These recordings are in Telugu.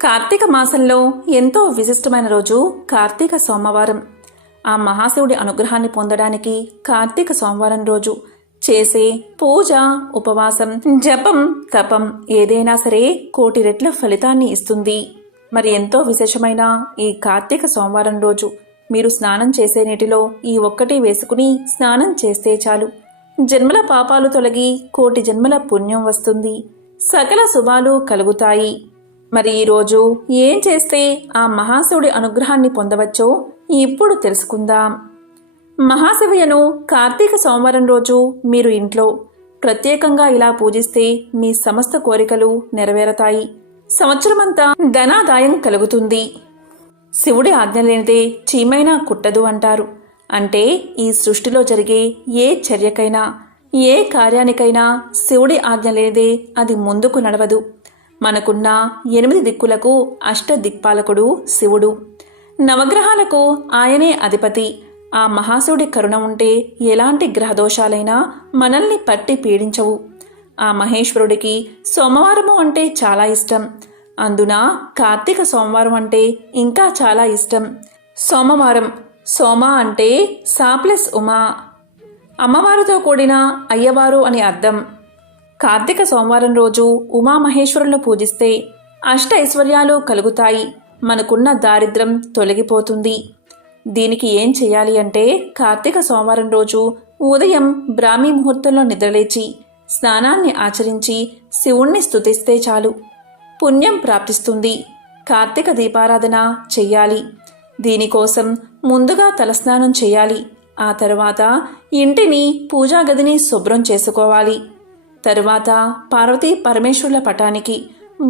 కార్తీక మాసంలో ఎంతో విశిష్టమైన రోజు కార్తీక సోమవారం. ఆ మహాశివుడి అనుగ్రహాన్ని పొందడానికి కార్తీక సోమవారం రోజు చేసే పూజ, ఉపవాసం, జపం, తపం ఏదైనా సరే కోటి రెట్ల ఫలితాన్ని ఇస్తుంది. మరి ఎంతో విశేషమైన ఈ కార్తీక సోమవారం రోజు మీరు స్నానం చేసే నీటిలో ఈ ఒక్కటి వేసుకుని స్నానం చేస్తే చాలు, జన్మల పాపాలు తొలగి కోటి జన్మల పుణ్యం వస్తుంది, సకల శుభాలు కలుగుతాయి. మరి ఈరోజు ఏం చేస్తే ఆ మహాశివుడి అనుగ్రహాన్ని పొందవచ్చో ఇప్పుడు తెలుసుకుందాం. మహాశివయ్యను కార్తీక సోమవారం రోజు మీరు ఇంట్లో ప్రత్యేకంగా ఇలా పూజిస్తే మీ సమస్త కోరికలు నెరవేరతాయి, సంవత్సరమంతా ధనాదాయం కలుగుతుంది. శివుడి ఆజ్ఞ లేనిదే చీమైనా కుట్టదు అంటారు. అంటే ఈ సృష్టిలో జరిగే ఏ చర్యకైనా, ఏ కార్యానికైనా శివుడి ఆజ్ఞ లేనిదే అది ముందుకు నడవదు. మనకున్న 8 దిక్కులకు అష్టదిక్పాలకుడు శివుడు, నవగ్రహాలకు ఆయనే అధిపతి. ఆ మహాశివుడి కరుణ ఉంటే ఎలాంటి గ్రహదోషాలైనా మనల్ని పట్టి పీడించవు. ఆ మహేశ్వరుడికి సోమవారము అంటే చాలా ఇష్టం. అందున కార్తీక సోమవారం అంటే ఇంకా చాలా ఇష్టం. సోమవారం, సోమ అంటే సాప్లెస్ ఉమా, అమ్మవారితో కూడిన అయ్యవారు అని అర్థం. కార్తీక సోమవారం రోజు ఉమామహేశ్వరులను పూజిస్తే అష్ట ఐశ్వర్యాలు కలుగుతాయి, మనకున్న దారిద్ర్యం తొలగిపోతుంది. దీనికి ఏం చేయాలి అంటే కార్తీక సోమవారం రోజు ఉదయం బ్రాహ్మీ ముహూర్తంలో నిద్రలేచి స్నానాన్ని ఆచరించి శివుణ్ణి స్తుతిస్తే చాలు, పుణ్యం ప్రాప్తిస్తుంది. కార్తీక దీపారాధన చెయ్యాలి. దీనికోసం ముందుగా తలస్నానం చేయాలి. ఆ తర్వాత ఇంటిని, పూజా గదిని శుభ్రం చేసుకోవాలి. తరువాత పార్వతీ పరమేశ్వరుల పటానికి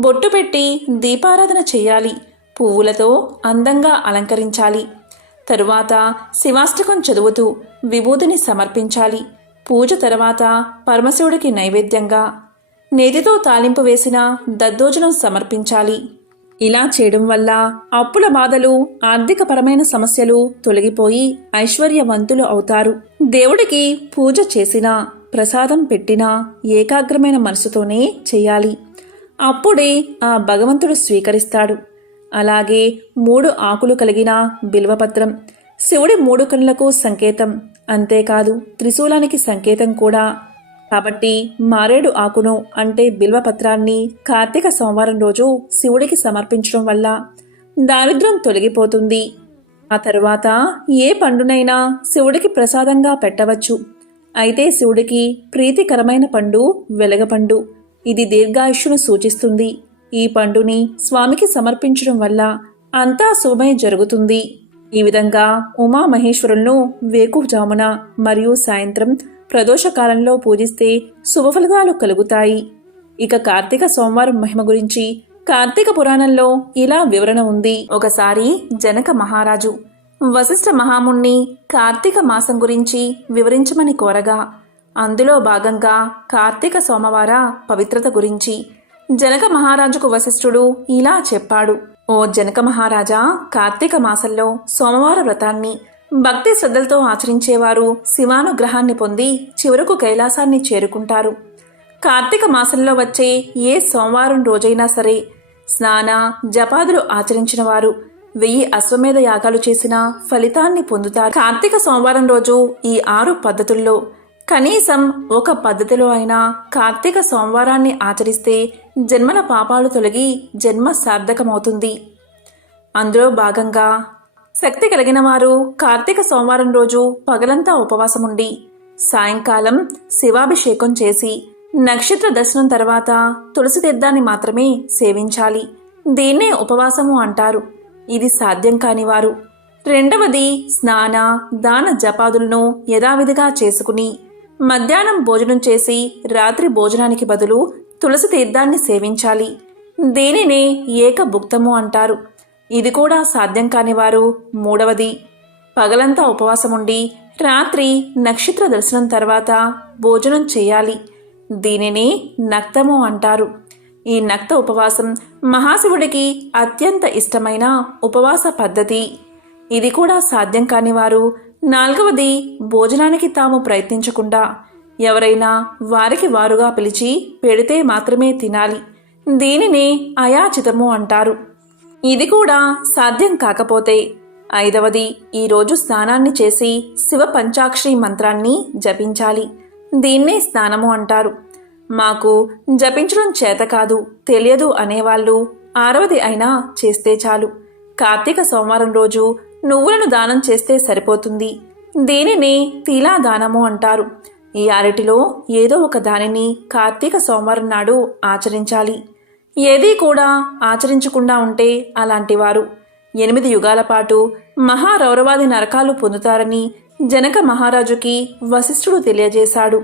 బొట్టు పెట్టి దీపారాధన చేయాలి. పువ్వులతో అందంగా అలంకరించాలి. తరువాత శివాష్టకం చదువుతూ విభూతిని సమర్పించాలి. పూజ తర్వాత పరమశివుడికి నైవేద్యంగా నేతితో తాలింపు వేసిన దద్దోజనం సమర్పించాలి. ఇలా చేయడం వల్ల అప్పుల బాధలు, ఆర్థికపరమైన సమస్యలు తొలగిపోయి ఐశ్వర్యవంతులు అవుతారు. దేవుడికి పూజ చేసినా, ప్రసాదం పెట్టినా ఏకాగ్రమైన మనసుతోనే చేయాలి. అప్పుడే ఆ భగవంతుడు స్వీకరిస్తాడు. అలాగే 3 ఆకులు కలిగిన బిల్వపత్రం శివుడి 3 కన్నులకు సంకేతం. అంతేకాదు త్రిశూలానికి సంకేతం కూడా. కాబట్టి మారేడు ఆకును అంటే బిల్వపత్రాన్ని కార్తీక సోమవారం రోజు శివుడికి సమర్పించడం వల్ల దారిద్ర్యం తొలగిపోతుంది. ఆ తరువాత ఏ పండునైనా శివుడికి ప్రసాదంగా పెట్టవచ్చు. అయితే శివుడికి ప్రీతికరమైన పండు వెలగపండు. ఇది దీర్ఘాయుష్యును సూచిస్తుంది. ఈ పండుని స్వామికి సమర్పించడం వల్ల అంతా శుభమే జరుగుతుంది. ఈ విధంగా ఉమామహేశ్వరులను వేకువజామున మరియు సాయంత్రం ప్రదోషకాలంలో పూజిస్తే శుభఫలితాలు కలుగుతాయి. ఇక కార్తీక సోమవారం మహిమ గురించి కార్తీక పురాణంలో ఇలా వివరణ ఉంది. ఒకసారి జనక మహారాజు వశిష్ఠ మహాముని కార్తీక మాసం గురించి వివరించమని కోరగా, అందులో భాగంగా కార్తీక సోమవార పవిత్రత గురించి జనక మహారాజుకు వశిష్ఠుడు ఇలా చెప్పాడు. ఓ జనక మహారాజా, కార్తీక మాసంలో సోమవార వ్రతాన్ని భక్తి శ్రద్ధలతో ఆచరించేవారు శివానుగ్రహాన్ని పొంది చివరకు కైలాసాన్ని చేరుకుంటారు. కార్తీక మాసంలో వచ్చే ఏ సోమవారం రోజైనా సరే స్నాన జపాదులు ఆచరించిన వారు 1000 అశ్వమేధ యాగాలు చేసిన ఫలితాన్ని పొందుతారు. కార్తీక సోమవారం రోజు ఈ 6 పద్ధతుల్లో కనీసం ఒక పద్ధతిలో అయినా కార్తీక సోమవారాన్ని ఆచరిస్తే జన్మల పాపాలు తొలగి జన్మ సార్థకమవుతుంది. అందులో భాగంగా శక్తి కలిగిన వారు కార్తీక సోమవారం రోజు పగలంతా ఉపవాసముండి సాయంకాలం శివాభిషేకం చేసి నక్షత్ర దర్శనం తర్వాత తులసి తీర్థాన్ని మాత్రమే సేవించాలి. దీన్నే ఉపవాసము అంటారు. ఇది సాధ్యం కానివారు రెండవది స్నాన దాన జపాదులను యథావిధిగా చేసుకుని మధ్యాహ్నం భోజనం చేసి రాత్రి భోజనానికి బదులు తులసి తీర్థాన్ని సేవించాలి. దీనినే ఏకభుక్తము అంటారు. ఇది కూడా సాధ్యం కానివారు మూడవది పగలంతా ఉపవాసముండి రాత్రి నక్షత్ర దర్శనం తర్వాత భోజనం చేయాలి. దీనిని నక్తము అంటారు. ఈ నక్త ఉపవాసం మహాశివుడికి అత్యంత ఇష్టమైన ఉపవాస పద్ధతి. ఇది కూడా సాధ్యం కానివారు నాలుగవది భోజనానికి తాము ప్రయత్నించకుండా ఎవరైనా వారికి వారుగా పిలిచి పెడితే మాత్రమే తినాలి. దీనిని అయాచితము అంటారు. ఇది కూడా సాధ్యం కాకపోతే 5వది, ఈరోజు స్నానాన్ని చేసి శివ పంచాక్షరి మంత్రాన్ని జపించాలి. దీన్నే స్నానము అంటారు. మాకు జపించడం చేత కాదు, తెలియదు అనేవాళ్ళు 6వది అయినా చేస్తే చాలు. కార్తీక సోమవారం రోజు నువ్వులను దానం చేస్తే సరిపోతుంది. దీనిని తిలా దానము అంటారు. ఈ 6 ఏదో ఒక దానిని కార్తీక సోమవారం నాడు ఆచరించాలి. ఏదీ కూడా ఆచరించకుండా ఉంటే అలాంటివారు 8 యుగాల పాటు మహారౌరవాది నరకాలు పొందుతారని జనక మహారాజుకి వశిష్ఠుడు తెలియజేశాడు.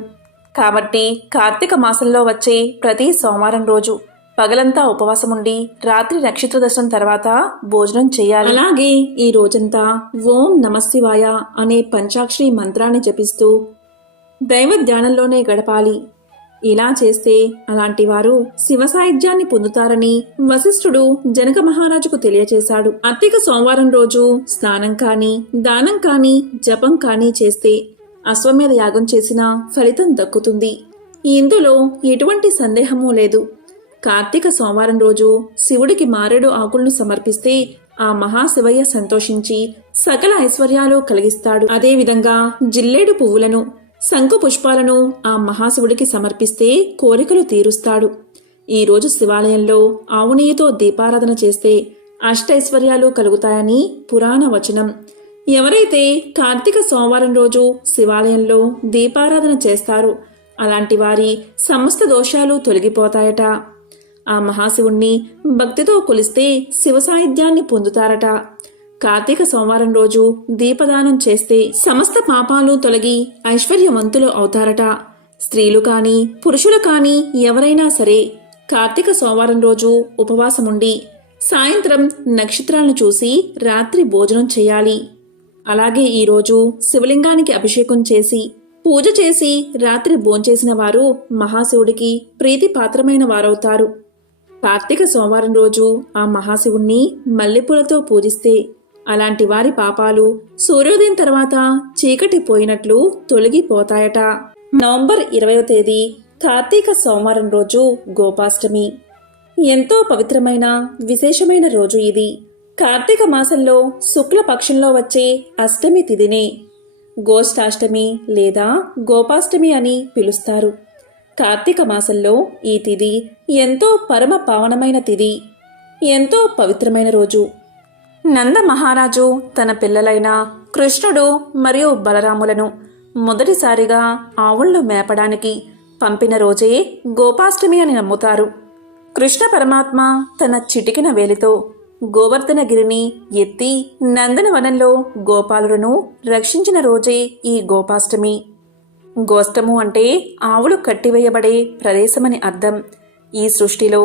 కాబట్టి కార్తీక మాసంలో వచ్చే ప్రతి సోమవారం రోజు పగలంతా ఉపవాసముండి రాత్రి నక్షత్ర దర్శనం తర్వాత భోజనం చేయాలి. అలాగే ఈ రోజంతా ఓం నమశివాయ అనే పంచాక్షరి మంత్రాన్ని జపిస్తూ దైవ ధ్యానంలోనే గడపాలి. ఇలా చేస్తే అలాంటి వారు శివ సాయుధ్యాన్ని పొందుతారని వశిష్ఠుడు జనక మహారాజుకు తెలియజేశాడు. కార్తీక సోమవారం రోజు స్నానం కాని, దానం కాని, జపం కాని చేస్తే అశ్వమేధ యాగం చేసిన ఫలితం దక్కుతుంది. ఇందులో ఎటువంటి సందేహమూ లేదు. కార్తీక సోమవారం రోజు శివుడికి మారేడు ఆకులను సమర్పిస్తే ఆ మహాశివయ్య సంతోషించి సకల ఐశ్వర్యాలు కలిగిస్తాడు. అదేవిధంగా జిల్లేడు పువ్వులను, శంకు పుష్పాలను ఆ మహాశివుడికి సమర్పిస్తే కోరికలు తీరుస్తాడు. ఈరోజు శివాలయంలో ఆవు నెయ్యితో దీపారాధన చేస్తే అష్టైశ్వర్యాలు కలుగుతాయని పురాణ వచనం. ఎవరైతే కార్తీక సోమవారం రోజు శివాలయంలో దీపారాధన చేస్తారో అలాంటి వారి సమస్త దోషాలు తొలగిపోతాయట. ఆ మహాశివుణ్ణి భక్తితో కొలిస్తే శివ సాయుధ్యాన్ని పొందుతారట. కార్తీక సోమవారం రోజు దీపదానం చేస్తే సమస్త పాపాలు తొలగి ఐశ్వర్యవంతులు అవుతారట. స్త్రీలు కాని, పురుషులు కాని ఎవరైనా సరే కార్తీక సోమవారం రోజు ఉపవాసముండి సాయంత్రం నక్షత్రాలను చూసి రాత్రి భోజనం చేయాలి. అలాగే ఈరోజు శివలింగానికి అభిషేకం చేసి పూజ చేసి రాత్రి భోంచేసిన వారు మహాశివుడికి ప్రీతిపాత్రమైన వారవుతారు. కార్తీక సోమవారం రోజు ఆ మహాశివుణ్ణి మల్లెపూలతో పూజిస్తే అలాంటి వారి పాపాలు సూర్యోదయం తర్వాత చీకటి పోయినట్లు తొలగిపోతాయట. నవంబర్ 20వ తేదీ కార్తీక సోమవారం రోజు గోపాష్టమి. ఎంతో పవిత్రమైన విశేషమైన రోజు ఇది. కార్తీక మాసంలో శుక్ల పక్షంలో వచ్చే అష్టమి తిథినే గోష్ఠాష్టమి లేదా గోపాష్టమి అని పిలుస్తారు. కార్తీక మాసంలో ఈ తిథి ఎంతో పరమ పావనమైన తిథి, ఎంతో పవిత్రమైన రోజు. నంద మహారాజు తన పిల్లలైన కృష్ణుడు మరియు బలరాములను మొదటిసారిగా ఆవుళ్లు మేపడానికి పంపిన రోజే గోపాష్టమి అని నమ్ముతారు. కృష్ణ పరమాత్మ తన చిటికిన వేలితో గోవర్ధనగిరిని ఎత్తి నందనవనంలో గోపాలులను రక్షించిన రోజే ఈ గోపాష్టమి. గోష్టము అంటే ఆవులు కట్టివేయబడే ప్రదేశమని అర్థం. ఈ సృష్టిలో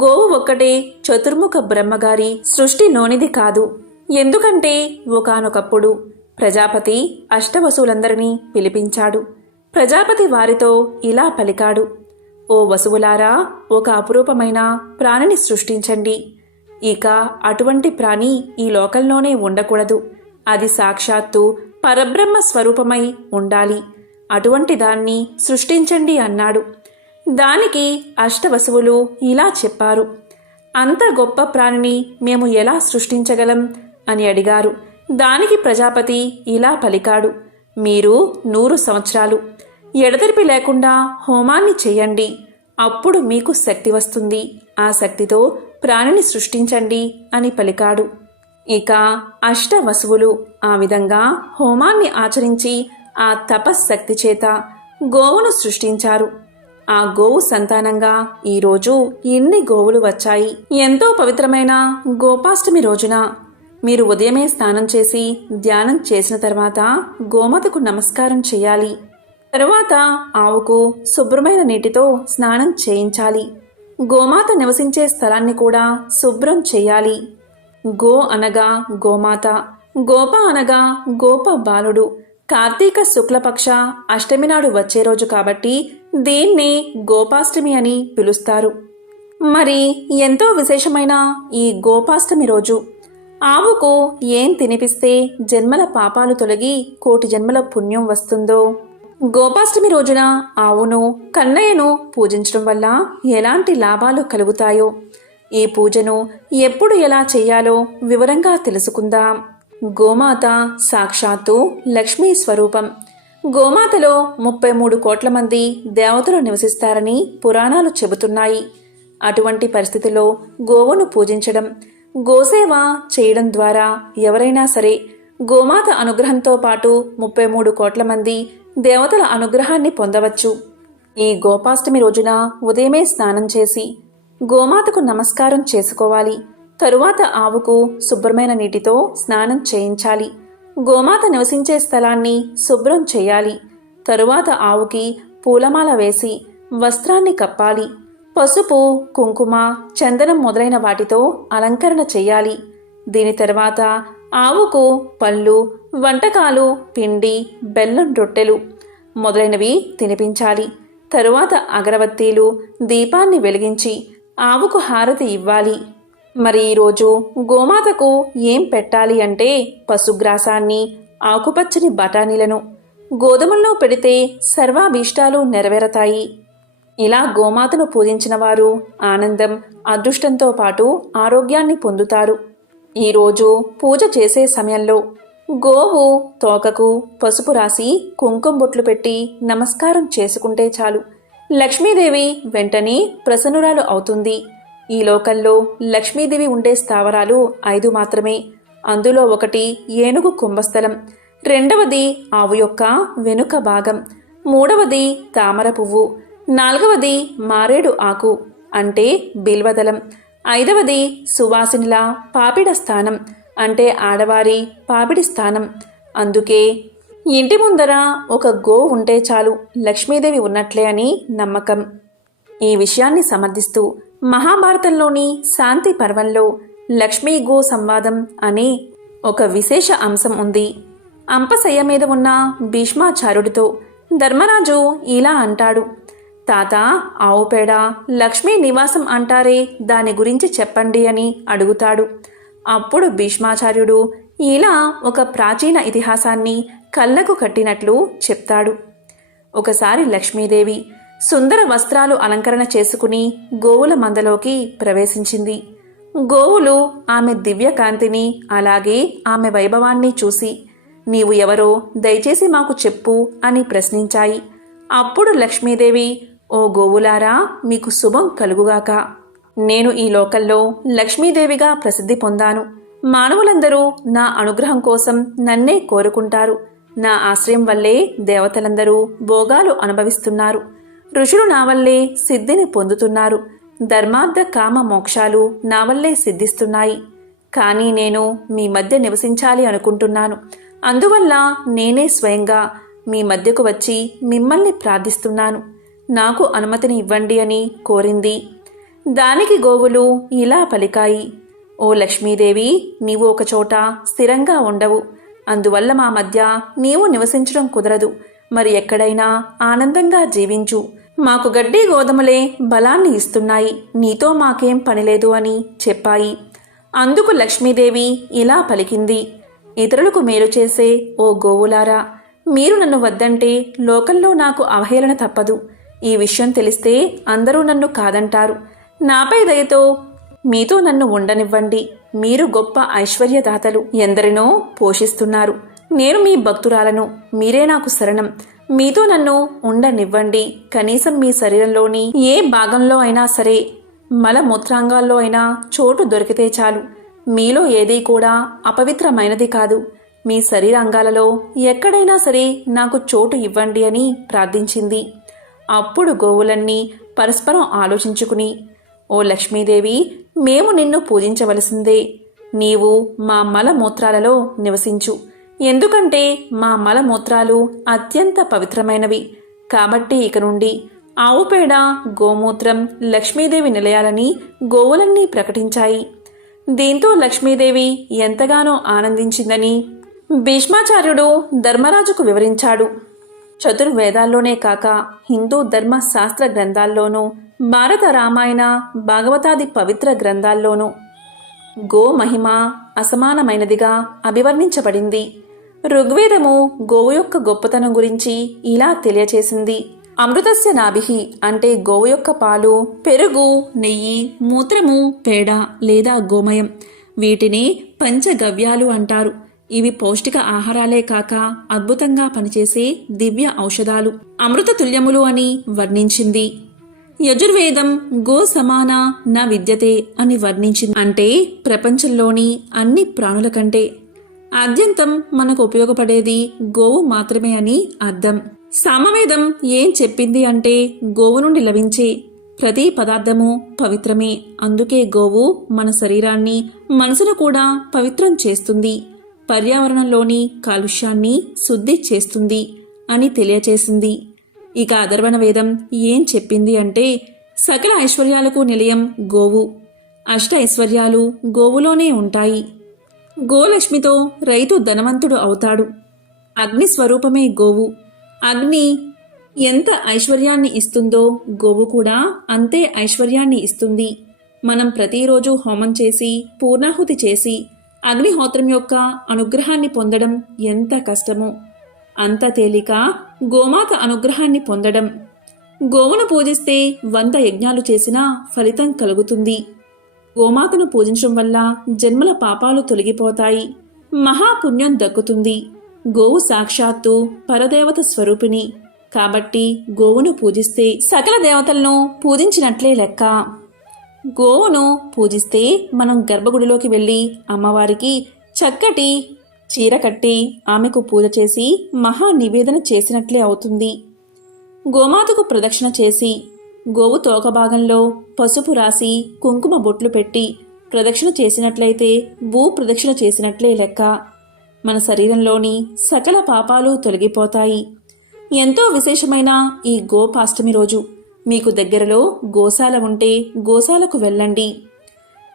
గోవు ఒక్కటే చతుర్ముఖ బ్రహ్మగారి సృష్టిలోనిది కాదు. ఎందుకంటే ఒకానొకప్పుడు ప్రజాపతి అష్టవసువులందరినీ పిలిపించాడు. ప్రజాపతి వారితో ఇలా పలికాడు: ఓ వసువులారా, ఒక అపురూపమైన ప్రాణిని సృష్టించండి. ఇక అటువంటి ప్రాణి ఈ లోకంలోనే ఉండకూడదు. అది సాక్షాత్తు పరబ్రహ్మ స్వరూపమై ఉండాలి. అటువంటి దాన్ని సృష్టించండి అన్నాడు. దానికి అష్టవసువులు ఇలా చెప్పారు: అంత గొప్ప ప్రాణిని మేము ఎలా సృష్టించగలం అని అడిగారు. దానికి ప్రజాపతి ఇలా పలికాడు: మీరు 100 సంవత్సరాలు ఎడతెరిపి లేకుండా హోమాన్ని చెయ్యండి. అప్పుడు మీకు శక్తి వస్తుంది. ఆ శక్తితో ప్రాణిని సృష్టించండి అని పలికాడు. ఇక అష్టవసువులు ఆ విధంగా హోమాన్ని ఆచరించి ఆ తపశ్శక్తి చేత గోవును సృష్టించారు. ఆ గోవు సంతానంగా ఈరోజు ఎన్ని గోవులు వచ్చాయి. ఎంతో పవిత్రమైన గోపాష్టమి రోజున మీరు ఉదయమే స్నానం చేసి ధ్యానం చేసిన తర్వాత గోమాతకు నమస్కారం చేయాలి. తరువాత ఆవుకు శుభ్రమైన నీటితో స్నానం చేయించాలి. గోమాత నివసించే స్థలాన్ని కూడా శుభ్రం చేయాలి. గో అనగా గోమాత, గోప అనగా గోప బాలుడు. కార్తీక శుక్లపక్ష అష్టమి నాడు వచ్చే రోజు కాబట్టి దీన్నే గోపాష్టమి అని పిలుస్తారు. మరి ఎంతో విశేషమైన ఈ గోపాష్టమి రోజు ఆవుకు ఏం తినిపిస్తే జన్మల పాపాలు తొలగి కోటి జన్మల పుణ్యం వస్తుందో, గోపాష్టమి రోజున ఆవును, కన్నయ్యను పూజించడం వల్ల ఎలాంటి లాభాలు కలుగుతాయో ఈ పూజను ఎప్పుడు ఎలా చేయాలో వివరంగా తెలుసుకుందాం. గోమాత సాక్షాత్తు లక్ష్మీ స్వరూపం. గోమాతలో 33 కోట్ల మంది దేవతలు నివసిస్తారని పురాణాలు చెబుతున్నాయి. అటువంటి పరిస్థితిలో గోవును పూజించడం, గోసేవ చేయడం ద్వారా ఎవరైనా సరే గోమాత అనుగ్రహంతో పాటు 33 కోట్ల మంది దేవతల అనుగ్రహాన్ని పొందవచ్చు. ఈ గోపాష్టమి రోజున ఉదయమే స్నానం చేసి గోమాతకు నమస్కారం చేసుకోవాలి. తరువాత ఆవుకు శుభ్రమైన నీటితో స్నానం చేయించాలి. గోమాత నివసించే స్థలాన్ని శుభ్రం చేయాలి. తరువాత ఆవుకి పూలమాల వేసి వస్త్రాన్ని కప్పాలి. పసుపు, కుంకుమ, చందనం మొదలైన వాటితో అలంకరణ చెయ్యాలి. దీని తర్వాత ఆవుకు పళ్ళు, వంటకాలు, పిండి, బెల్లం రొట్టెలు మొదలైనవి తినిపించాలి. తరువాత అగరవత్తీలు, దీపాన్ని వెలిగించి ఆవుకు హారతి ఇవ్వాలి. మరి ఈరోజు గోమాతకు ఏం పెట్టాలి అంటే పశుగ్రాసాన్ని, ఆకుపచ్చని బఠానీలను గోధుమల్లో పెడితే సర్వాభీష్టాలు నెరవేరతాయి. ఇలా గోమాతను పూజించిన వారు ఆనందం, అదృష్టంతో పాటు ఆరోగ్యాన్ని పొందుతారు. ఈరోజు పూజ చేసే సమయంలో గోవు తోకకు పసుపు రాసి కుంకుమ బొట్లు పెట్టి నమస్కారం చేసుకుంటే చాలు. లక్ష్మీదేవి వెంటనే ప్రసన్నురాలు అవుతుంది. ఈ లోకంలో లక్ష్మీదేవి ఉండే స్థావరాలు 5 మాత్రమే. అందులో ఒకటి ఏనుగు కుంభస్థలం, రెండవది ఆవు యొక్క వెనుక భాగం, మూడవది తామర పువ్వు, నాలుగవది మారేడు ఆకు అంటే బిల్వదలం, ఐదవది సువాసినిల పాపిడ స్థానం అంటే ఆడవారి పాపిడి స్థానం. అందుకే ఇంటి ముందర ఒక గో ఉంటే చాలు లక్ష్మీదేవి ఉన్నట్లే అని నమ్మకం. ఈ విషయాన్ని సమర్థిస్తూ మహాభారతంలోని శాంతి పర్వంలో లక్ష్మీ గో సంవాదం అనే ఒక విశేష అంశం ఉంది. అంపశయ్య మీద ఉన్న భీష్మాచార్యుడితో ధర్మరాజు ఇలా అంటాడు, తాత, ఆవు పేడ లక్ష్మీ నివాసం అంటారే, దాని గురించి చెప్పండి అని అడుగుతాడు. అప్పుడు భీష్మాచార్యుడు ఇలా ఒక ప్రాచీన ఇతిహాసాన్ని కళ్ళకు కట్టినట్లు చెప్తాడు. ఒకసారి లక్ష్మీదేవి సుందర వస్త్రాలు అలంకరణ చేసుకుని గోవుల మందలోకి ప్రవేశించింది. గోవులు ఆమె దివ్య కాంతిని అలాగే ఆమె వైభవాన్ని చూసి, నీవు ఎవరో దయచేసి మాకు చెప్పు అని ప్రశ్నించాయి. అప్పుడు లక్ష్మీదేవి, ఓ గోవులారా, మీకు శుభం కలుగుగాక. నేను ఈ లోకల్లో లక్ష్మీదేవిగా ప్రసిద్ధి పొందాను. మానవులందరూ నా అనుగ్రహం కోసం నన్నే కోరుకుంటారు. నా ఆశ్రయం వల్లే దేవతలందరూ భోగాలు అనుభవిస్తున్నారు. ఋషులు నా వల్లే సిద్ధిని పొందుతున్నారు. ధర్మార్థ కామ మోక్షాలు నా వల్లే సిద్ధిస్తున్నాయి. కానీ నేను మీ మధ్య నివసించాలి అనుకుంటున్నాను. అందువల్ల నేనే స్వయంగా మీ మధ్యకు వచ్చి మిమ్మల్ని ప్రార్థిస్తున్నాను. నాకు అనుమతిని ఇవ్వండి అని కోరింది. దానికి గోవులు ఇలా పలికాయి, ఓ లక్ష్మీదేవి, నీవు ఒకచోట స్థిరంగా ఉండవు. అందువల్ల మా మధ్య నీవు నివసించడం కుదరదు. మరి ఎక్కడైనా ఆనందంగా జీవించు. మాకు గడ్డి గోధుమలే బలాన్ని ఇస్తున్నాయి. నీతో మాకేం పనిలేదు అని చెప్పాయి. అందుకు లక్ష్మీదేవి ఇలా పలికింది, ఇతరులకు మేలు చేసే ఓ గోవులారా, మీరు నన్ను వద్దంటే లోకంలో నాకు అవహేళన తప్పదు. ఈ విషయం తెలిస్తే అందరూ నన్ను కాదంటారు. నాపై దయతో మీతో నన్ను ఉండనివ్వండి. మీరు గొప్ప ఐశ్వర్యదాతలు, ఎందరినో పోషిస్తున్నారు. నేను మీ భక్తురాలను. మీరే నాకు శరణం. మీతో నన్ను ఉండనివ్వండి. కనీసం మీ శరీరంలోని ఏ భాగంలో అయినా సరే, మలమూత్రాంగాల్లో అయినా చోటు దొరికితే చాలు. మీలో ఏదీ కూడా అపవిత్రమైనది కాదు. మీ శరీరాంగాలలో ఎక్కడైనా సరే నాకు చోటు ఇవ్వండి అని ప్రార్థించింది. అప్పుడు గోవులన్నీ పరస్పరం ఆలోచించుకుని, ఓ లక్ష్మీదేవి, మేము నిన్ను పూజించవలసిందే. నీవు మా మలమూత్రాలలో నివసించు. ఎందుకంటే మా మలమూత్రాలు అత్యంత పవిత్రమైనవి. కాబట్టి ఇక నుండి ఆవు పేడ, గోమూత్రం లక్ష్మీదేవి నిలయాలని గోవులన్నీ ప్రకటించాయి. దీంతో లక్ష్మీదేవి ఎంతగానో ఆనందించిందని భీష్మాచార్యుడు ధర్మరాజుకు వివరించాడు. చతుర్వేదాల్లోనే కాక హిందూ ధర్మ శాస్త్ర గ్రంథాల్లోనూ, భారత రామాయణ భాగవతాది పవిత్ర గ్రంథాల్లోనూ గో మహిమ అసమానమైనదిగా అభివర్ణించబడింది. ఋగ్వేదము గోవు యొక్క గొప్పతనం గురించి ఇలా తెలియచేసింది. అమృతస్య నాభిః అంటే గోవు యొక్క పాలు, పెరుగు, నెయ్యి, మూత్రము, పేడ లేదా గోమయం, వీటిని పంచగవ్యాలు అంటారు. ఇవి పౌష్టిక ఆహారాలే కాక అద్భుతంగా పనిచేసే దివ్య ఔషధాలు, అమృత తుల్యములు అని వర్ణించింది. యజుర్వేదం గో సమాన న విద్యతే అని వర్ణించింది. అంటే ప్రపంచంలోని అన్ని ప్రాణుల కంటే ఆద్యంతం మనకు ఉపయోగపడేది గోవు మాత్రమే అని అర్థం. సామవేదం ఏం చెప్పింది అంటే గోవు నుండి లభించే ప్రతి పదార్థము పవిత్రమే. అందుకే గోవు మన శరీరాన్ని, మనసును కూడా పవిత్రం చేస్తుంది, పర్యావరణంలోని కాలుష్యాన్ని శుద్ధి చేస్తుంది అని తెలియచేసింది. ఇక అథర్వణ వేదం ఏం చెప్పింది అంటే సకల ఐశ్వర్యాలకు నిలయం గోవు, అష్ట ఐశ్వర్యాలు గోవులోనే ఉంటాయి. గోలక్ష్మితో రైతు ధనవంతుడు అవుతాడు. అగ్ని స్వరూపమే గోవు. అగ్ని ఎంత ఐశ్వర్యాన్ని ఇస్తుందో గోవు కూడా అంతే ఐశ్వర్యాన్ని ఇస్తుంది. మనం ప్రతిరోజు హోమం చేసి పూర్ణాహుతి చేసి అగ్నిహోత్రం యొక్క అనుగ్రహాన్ని పొందడం ఎంత కష్టమో అంత తేలిక గోమాత అనుగ్రహాన్ని పొందడం. గోవును పూజిస్తే 100 యజ్ఞాలు చేసినా ఫలితం కలుగుతుంది. గోమాతను పూజించడం వల్ల జన్మల పాపాలు తొలగిపోతాయి, మహాపుణ్యం దక్కుతుంది. గోవు సాక్షాత్తు పరదేవత స్వరూపిణి కాబట్టి గోవును పూజిస్తే సకల దేవతలను పూజించినట్లే లెక్క. గోవును పూజిస్తే మనం గర్భగుడిలోకి వెళ్ళి అమ్మవారికి చక్కటి చీర కట్టి ఆమెకు పూజ చేసి మహా నివేదన చేసినట్లే అవుతుంది. గోమాతకు ప్రదక్షిణ చేసి గోవు తోక భాగంలో పసుపు రాసి కుంకుమ బొట్లు పెట్టి ప్రదక్షిణ చేసినట్లయితే భూ ప్రదక్షిణ చేసినట్లే లెక్క. మన శరీరంలోని సకల పాపాలు తొలగిపోతాయి. ఎంతో విశేషమైన ఈ గోపాష్టమి రోజు మీకు దగ్గరలో గోశాల ఉంటే గోశాలకు వెళ్ళండి.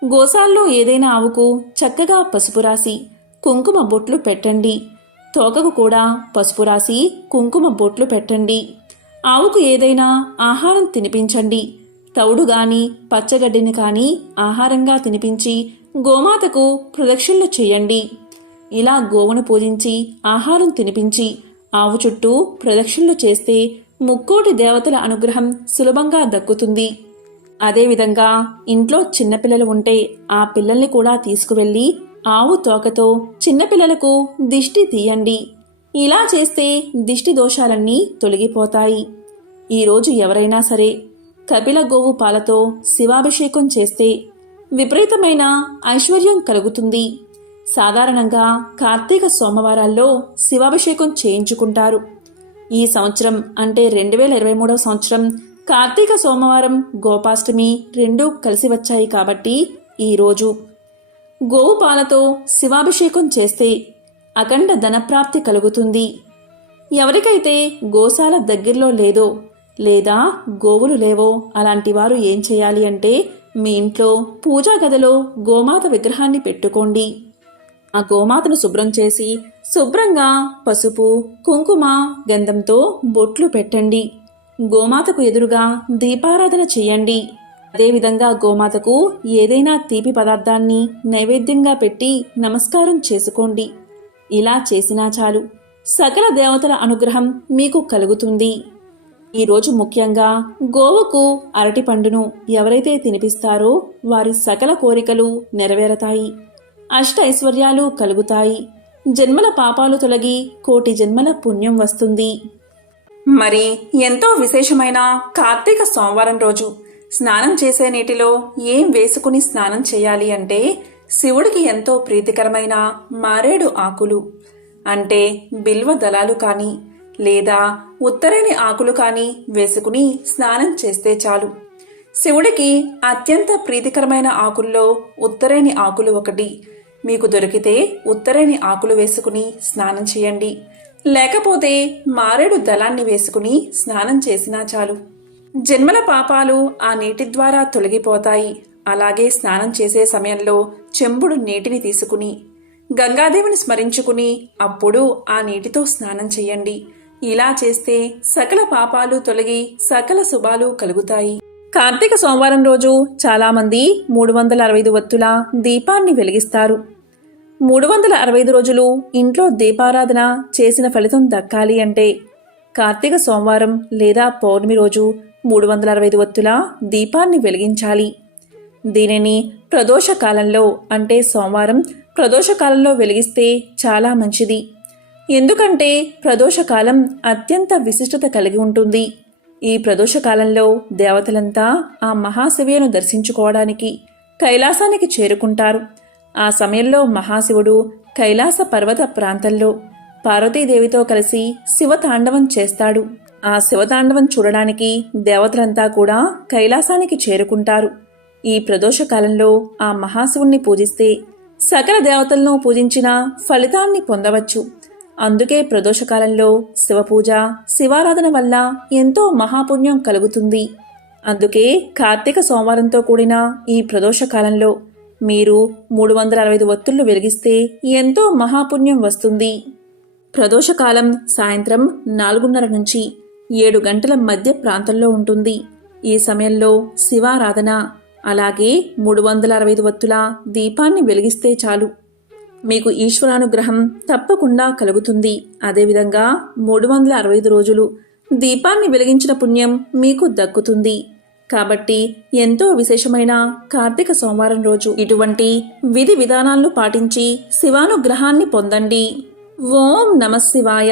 గోశాలలో ఏదైనా ఆవుకు చక్కగా పసుపు రాసి కుంకుమ బొట్లు పెట్టండి. తోకకు కూడా పసుపు రాసి కుంకుమ బొట్లు పెట్టండి. ఆవుకు ఏదైనా ఆహారం తినిపించండి. తౌడు గాని పచ్చగడ్డిని కాని ఆహారంగా తినిపించి గోమాతకు ప్రదక్షిణలు చేయండి. ఇలా గోవును పూజించి ఆహారం తినిపించి ఆవు చుట్టూ ప్రదక్షిణలు చేస్తే ముక్కోటి దేవతల అనుగ్రహం సులభంగా దక్కుతుంది. అదేవిధంగా ఇంట్లో చిన్నపిల్లలు ఉంటే ఆ పిల్లల్ని కూడా తీసుకువెళ్ళి ఆవు తోకతో చిన్నపిల్లలకు దిష్టి తీయండి. ఇలా చేస్తే దిష్టి దోషాలన్నీ తొలగిపోతాయి. ఈరోజు ఎవరైనా సరే కపిల గోవు పాలతో శివాభిషేకం చేస్తే విపరీతమైన ఐశ్వర్యం కలుగుతుంది. సాధారణంగా కార్తీక సోమవారాల్లో శివాభిషేకం చేయించుకుంటారు. ఈ సంవత్సరం అంటే 2023వ సంవత్సరం కార్తీక సోమవారం గోపాష్టమి రెండూ కలిసి వచ్చాయి కాబట్టి ఈరోజు గోవు పాలతో శివాభిషేకం చేస్తే అఖండ ధనప్రాప్తి కలుగుతుంది. ఎవరికైతే గోశాల దగ్గరలో లేదో లేదా గోవులు లేవో అలాంటి వారు ఏం చేయాలి అంటే మీ ఇంట్లో పూజా గదిలో గోమాత విగ్రహాన్ని పెట్టుకోండి. ఆ గోమాతను శుభ్రం చేసి శుభ్రంగా పసుపు, కుంకుమ, గంధంతో బొట్లు పెట్టండి. గోమాతకు ఎదురుగా దీపారాధన చేయండి. అదేవిధంగా గోమాతకు ఏదైనా తీపి పదార్థాన్ని నైవేద్యంగా పెట్టి నమస్కారం చేసుకోండి. ఇలా చేసినా చాలు సకల దేవతల అనుగ్రహం మీకు కలుగుతుంది. ఈరోజు ముఖ్యంగా గోవుకు అరటి పండును ఎవరైతే తినిపిస్తారో వారి సకల కోరికలు నెరవేరతాయి, అష్ట ఐశ్వర్యాలు కలుగుతాయి, జన్మల పాపాలు తొలగి కోటి జన్మల పుణ్యం వస్తుంది. మరి ఎంతో విశేషమైన కార్తీక సోమవారం రోజు స్నానం చేసే నీటిలో ఏం వేసుకుని స్నానం చేయాలి అంటే శివుడికి ఎంతో ప్రీతికరమైన మారేడు ఆకులు అంటే బిల్వ దళాలు కానీ లేదా ఉత్తరేణి ఆకులు కానీ వేసుకుని స్నానం చేస్తే చాలు. శివుడికి అత్యంత ప్రీతికరమైన ఆకుల్లో ఉత్తరేణి ఆకులు ఒకటి. మీకు దొరికితే ఉత్తరేణి ఆకులు వేసుకుని స్నానం చేయండి. లేకపోతే మారేడు దళాన్ని వేసుకుని స్నానం చేసినా చాలు. జన్మల పాపాలు ఆ నీటి ద్వారా తొలగిపోతాయి. అలాగే స్నానం చేసే సమయంలో చెంబుడు నీటిని తీసుకుని గంగాదేవిని స్మరించుకుని అప్పుడు ఆ నీటితో స్నానం చేయండి. ఇలా చేస్తే సకల పాపాలు తొలగి సకల శుభాలు కలుగుతాయి. కార్తీక సోమవారం రోజు చాలామంది 365 వత్తుల దీపాన్ని వెలిగిస్తారు. 365 రోజులు ఇంట్లో దీపారాధన చేసిన ఫలితం దక్కాలి అంటే కార్తీక సోమవారం లేదా పౌర్ణమి రోజు 365 ఒత్తుల దీపాన్ని వెలిగించాలి. దీనిని ప్రదోష కాలంలో అంటే సోమవారం ప్రదోష కాలంలో వెలిగిస్తే చాలా మంచిది. ఎందుకంటే ప్రదోషకాలం అత్యంత విశిష్టత కలిగి ఉంటుంది. ఈ ప్రదోషకాలంలో దేవతలంతా ఆ మహాశివయ్యను దర్శించుకోవడానికి కైలాసానికి చేరుకుంటారు. ఆ సమయంలో మహాశివుడు కైలాస పర్వత ప్రాంతంలో పార్వతీదేవితో కలిసి శివతాండవం చేస్తాడు. ఆ శివతాండవం చూడడానికి దేవతలంతా కూడా కైలాసానికి చేరుకుంటారు. ఈ ప్రదోషకాలంలో ఆ మహాశివుణ్ణి పూజిస్తే సకల దేవతలను పూజించిన ఫలితాన్ని పొందవచ్చు. అందుకే ప్రదోషకాలంలో శివపూజ శివారాధన వల్ల ఎంతో మహాపుణ్యం కలుగుతుంది. అందుకే కార్తీక సోమవారంతో కూడిన ఈ ప్రదోషకాలంలో మీరు 365 ఒత్తులు వెలిగిస్తే ఎంతో మహాపుణ్యం వస్తుంది. ప్రదోషకాలం సాయంత్రం 4:30 నుంచి 7 గంటల మధ్య ప్రాంతంలో ఉంటుంది. ఈ సమయంలో శివారాధన అలాగే 365 ఒత్తుల దీపాన్ని వెలిగిస్తే చాలు, మీకు ఈశ్వరానుగ్రహం తప్పకుండా కలుగుతుంది. అదేవిధంగా 365 రోజులు దీపాన్ని వెలిగించిన పుణ్యం మీకు దక్కుతుంది. కాబట్టి ఎంతో విశేషమైన కార్తీక సోమవారం రోజు ఇటువంటి విధి విధానాలను పాటించి శివానుగ్రహాన్ని పొందండి. ఓం నమః శివాయ.